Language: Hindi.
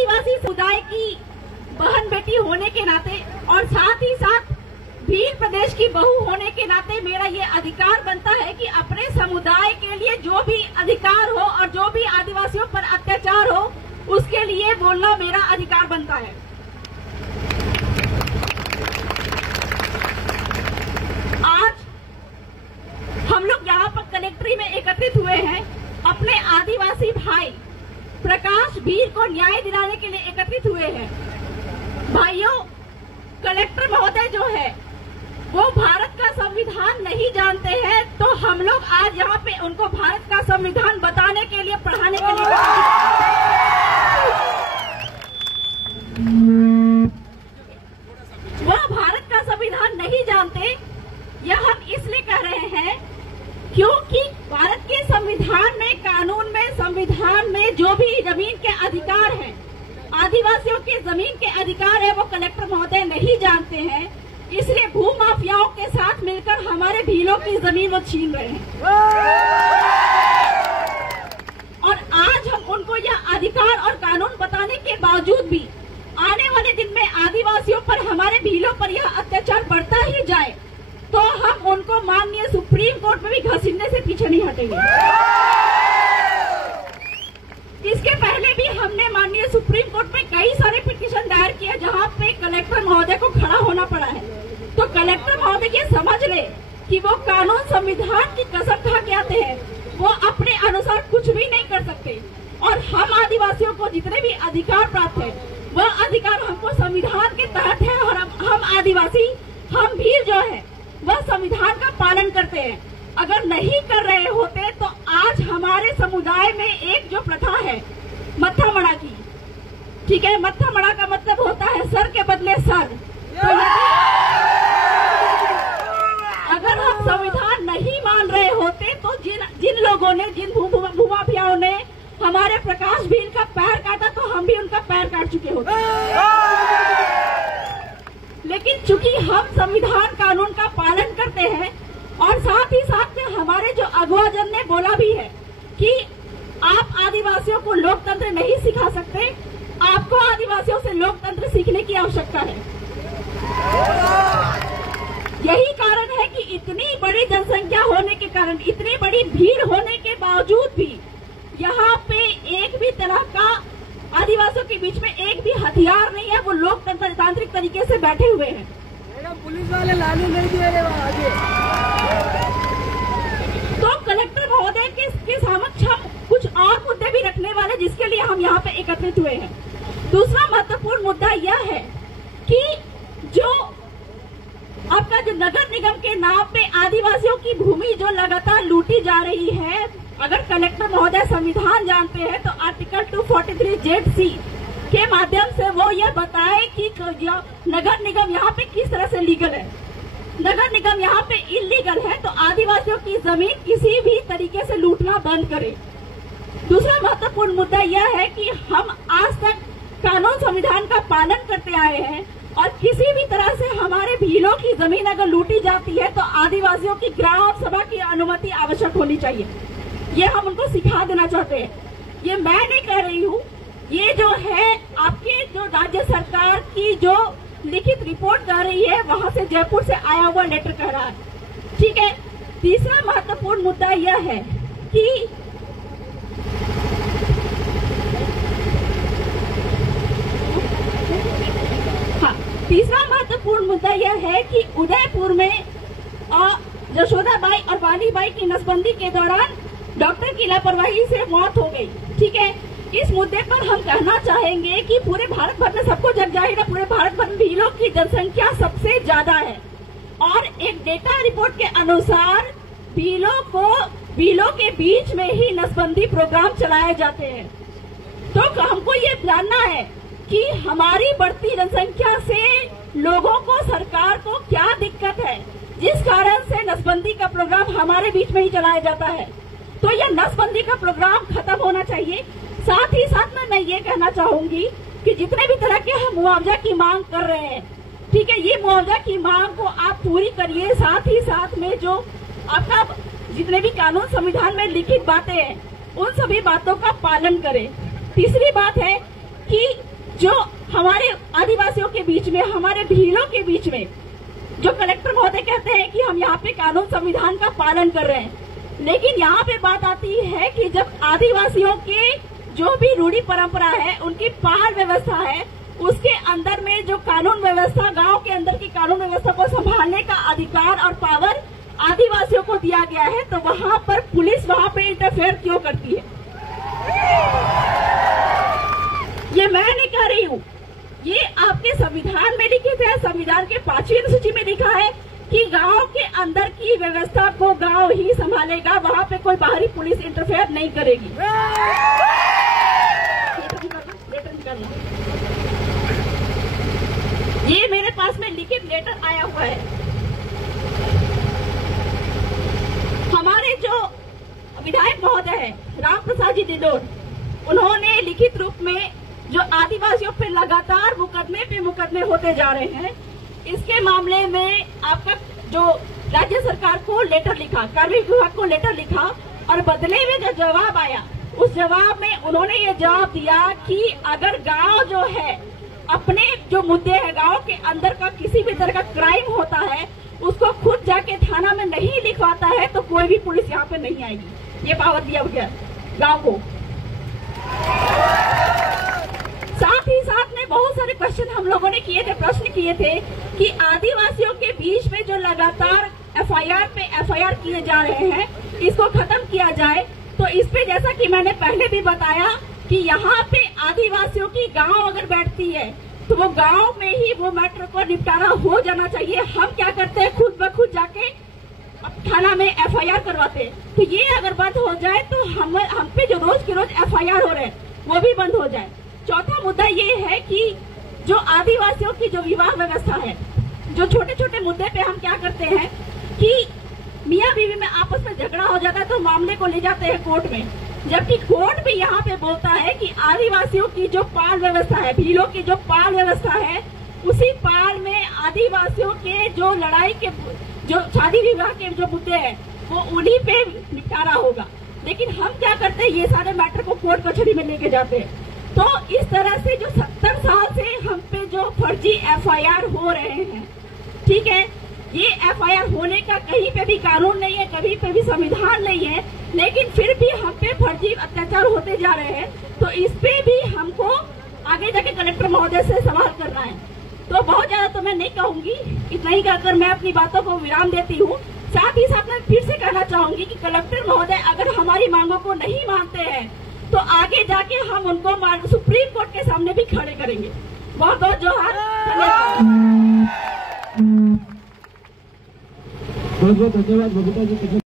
आदिवासी समुदाय की बहन बेटी होने के नाते और साथ ही साथ भील प्रदेश की बहू होने के नाते मेरा ये अधिकार बनता है कि अपने समुदाय के लिए जो भी अधिकार हो और जो भी आदिवासियों पर अत्याचार हो उसके लिए बोलना मेरा अधिकार बनता है। आज हम लोग यहाँ पर कलेक्ट्री में एकत्रित हुए हैं अपने आदिवासी भाई प्रकाश भील को न्याय दिलाने के लिए एकत्रित हुए हैं। भाइयों, कलेक्टर महोदय जो है वो भारत का संविधान नहीं जानते हैं, तो हम लोग आज यहाँ पे उनको भारत का संविधान बताने के लिए, पढ़ाने के लिए वह भारत का संविधान नहीं जानते। यह हम इसलिए कह रहे हैं क्योंकि भारत के संविधान में, कानून में, संविधान में जो भी जमीन के अधिकार हैं, आदिवासियों के जमीन के अधिकार है, वो कलेक्टर महोदय नहीं जानते हैं। इसलिए भू माफियाओं के साथ मिलकर हमारे भीलों की जमीन वो छीन रहे हैं और आज हम उनको यह अधिकार और कानून बताने के बावजूद भी आने वाले दिन में आदिवासियों पर, हमारे भीलों पर यह अत्याचार बढ़ता ही जाए तो हम उनको माननीय सुप्रीम कोर्ट में भी घसीटने से पीछे नहीं हटेंगे। इसके पहले भी हमने माननीय सुप्रीम कोर्ट में कई सारे पिटीशन दायर किए जहां पे कलेक्टर महोदय को खड़ा होना पड़ा है। तो कलेक्टर महोदय ये समझ ले कि वो कानून, संविधान की कसम खा के आते हैं, वो अपने अनुसार कुछ भी नहीं कर सकते। और हम आदिवासियों को जितने भी अधिकार प्राप्त है वह अधिकार हमको संविधान के तहत है और हम आदिवासी, हम भील जो है वह संविधान का पालन करते हैं। अगर नहीं कर रहे होते तो आज हमारे समुदाय में एक जो प्रथा है मत्था मड़ा की, ठीक है, मत्था मड़ा का मतलब होता है सर के बदले सर। तो अगर हम संविधान नहीं मान रहे होते तो जिन लोगों ने, जिन भूमाफियाओं ने हमारे प्रकाश भील का पैर काटा तो हम भी उनका पैर काट चुके होते। लेकिन चूंकि हम संविधान, कानून का पालन करते हैं और साथ ही साथ में हमारे जो अगुवाजन ने बोला भी है कि आप आदिवासियों को लोकतंत्र नहीं सिखा सकते, आपको आदिवासियों से लोकतंत्र सीखने की आवश्यकता है। यही कारण है कि इतनी बड़ी जनसंख्या होने के कारण, इतनी बड़ी भीड़ होने के बावजूद भी यहाँ पे एक भी तरह का आदिवासियों के बीच में एक भी हथियार नहीं है, वो लोकतांत्रिक तरीके से बैठे हुए हैं। पुलिस वाले लाने नहीं दे रहे आगे। तो कलेक्टर महोदय के समक्ष हम कुछ और मुद्दे भी रखने वाले, जिसके लिए हम यहाँ पे एकत्रित हुए हैं। दूसरा महत्वपूर्ण मुद्दा यह है कि जो आपका जो नगर निगम के नाम पे आदिवासियों की भूमि जो लगातार लूटी जा रही है, अगर कलेक्टर महोदय संविधान जानते हैं तो आर्टिकल 243(j)(c) के माध्यम से वो यह बताए कि नगर निगम यहाँ पे किस तरह से लीगल है। नगर निगम यहाँ पे इलीगल है तो आदिवासियों की जमीन किसी भी तरीके से लूटना बंद करे। दूसरा महत्वपूर्ण मुद्दा यह है कि हम आज तक कानून, संविधान का पालन करते आए हैं और किसी भी तरह से हमारे भीलों की जमीन अगर लूटी जाती है तो आदिवासियों की ग्राम सभा की अनुमति आवश्यक होनी चाहिए। ये हम उनको सिखा देना चाहते हैं। ये मैं नहीं कह रही हूँ, ये जो है आपके जो राज्य सरकार की जो लिखित रिपोर्ट कर रही है, वहाँ से जयपुर से आया हुआ लेटर कह रहा है, ठीक है। तीसरा महत्वपूर्ण मुद्दा यह है कि तीसरा महत्वपूर्ण मुद्दा यह है कि उदयपुर में यशोदाबाई और वानीबाई की नसबंदी के दौरान डॉक्टर की लापरवाही से मौत हो गई, ठीक है। इस मुद्दे पर हम कहना चाहेंगे कि पूरे भारत भर में सबको जग जाहिर है, पूरे भारत भर में भीलों की जनसंख्या सबसे ज्यादा है और एक डेटा रिपोर्ट के अनुसार भीलों के बीच में ही नसबंदी प्रोग्राम चलाए जाते हैं। तो हमको ये जानना है कि हमारी बढ़ती जनसंख्या से लोगों को, सरकार को क्या दिक्कत है जिस कारण से नसबंदी का प्रोग्राम हमारे बीच में ही चलाया जाता है। तो यह नसबंदी का प्रोग्राम खत्म होना चाहिए। साथ ही साथ में मैं ये कहना चाहूंगी कि जितने भी तरह के हम मुआवजा की मांग कर रहे हैं, ठीक है, ये मुआवजा की मांग को आप पूरी करिए। साथ ही साथ में जो आपका जितने भी कानून, संविधान में लिखित बातें हैं, उन सभी बातों का पालन करें। तीसरी बात है कि जो हमारे आदिवासियों के बीच में, हमारे भीलों के बीच में, जो कलेक्टर महोदय कहते हैं कि हम यहाँ पे कानून संविधान का पालन कर रहे हैं, लेकिन यहाँ पे बात आती है कि जब आदिवासियों के जो भी रूढ़ी परंपरा है, उनकी पाल व्यवस्था है, उसके अंदर में जो कानून व्यवस्था, गांव के अंदर की कानून व्यवस्था को संभालने का अधिकार और पावर आदिवासियों को दिया गया है, तो वहाँ पर पुलिस वहाँ पे इंटरफेयर क्यों करती है? ये मैं नहीं कह रही हूँ, ये आपके संविधान में लिखित है। संविधान के 5वीं अनुसूची में लिखा है कि गांव के अंदर की व्यवस्था को गांव ही संभालेगा, वहाँ पे कोई बाहरी पुलिस इंटरफेयर नहीं करेगी। ये मेरे पास में लिखित लेटर आया हुआ है। हमारे जो विधायक महोदय है राम प्रसाद जी डिंडोर, उन्होंने लिखित रूप में जो आदिवासियों पे लगातार मुकदमे होते जा रहे हैं, इसके मामले में आपका जो राज्य सरकार को लेटर लिखा, कार्मिक विभाग को लेटर लिखा, और बदले में जो जवाब आया, उस जवाब में उन्होंने ये जवाब दिया कि अगर गांव जो है अपने जो मुद्दे है, गांव के अंदर का किसी भी तरह का क्राइम होता है, उसको खुद जाके थाना में नहीं लिखवाता है तो कोई भी पुलिस यहाँ पे नहीं आएगी। ये पावर दिया गया गांव को। साथ ही साथ में बहुत सारे क्वेश्चन हम लोगों ने किए थे, प्रश्न किए थे कि आदिवासियों के बीच में जो लगातार एफआईआर पे एफआईआर किए जा रहे हैं, इसको खत्म किया जाए। तो इस पे जैसा कि मैंने पहले भी बताया कि यहाँ पे आदिवासियों की गांव अगर बैठती है तो वो गांव में ही वो मैटर को निपटारा हो जाना चाहिए। हम क्या करते हैं, खुद ब खुद जाके थाना में एफआईआर करवाते हैं। तो ये अगर बंद हो जाए तो हम पे जो रोज के रोज एफआईआर हो रहे हैं वो भी बंद हो जाए। चौथा मुद्दा ये है कि जो आदिवासियों की जो विवाह व्यवस्था है, जो छोटे छोटे मुद्दे पे हम क्या करते हैं कि मियाँ बीवी में आपस में झगड़ा हो जाता है तो मामले को ले जाते हैं कोर्ट में, जबकि कोर्ट भी यहाँ पे बोलता है कि आदिवासियों की जो पाल व्यवस्था है, भीलों की जो पाल व्यवस्था है, उसी पाल में आदिवासियों के जो लड़ाई के, जो शादी विवाह के जो मुद्दे हैं, वो उन्हीं पे निपटारा होगा। लेकिन हम क्या करते हैं, ये सारे मैटर को कोर्ट कचहरी में लेके जाते हैं। तो इस तरह से जो 70 साल से हम पे जो फर्जी एफआईआर हो रहे हैं, ठीक है, ये एफआईआर होने का कहीं पे भी कानून नहीं है, कहीं पे भी संविधान नहीं है, लेकिन फिर भी हम पे फर्जी अत्याचार होते जा रहे हैं। तो इस पे भी हमको आगे जाके कलेक्टर महोदय से सवाल करना है। तो बहुत ज्यादा तो मैं नहीं कहूंगी, इतना ही कहकर मैं अपनी बातों को विराम देती हूँ। साथ ही साथ मैं फिर से कहना चाहूंगी कि कलेक्टर महोदय अगर हमारी मांगों को नहीं मानते हैं तो आगे जाके हम उनको सुप्रीम कोर्ट के सामने भी खड़े करेंगे। बहुत बहुत जोहार, बहुत बहुत धन्यवाद बबीता जी।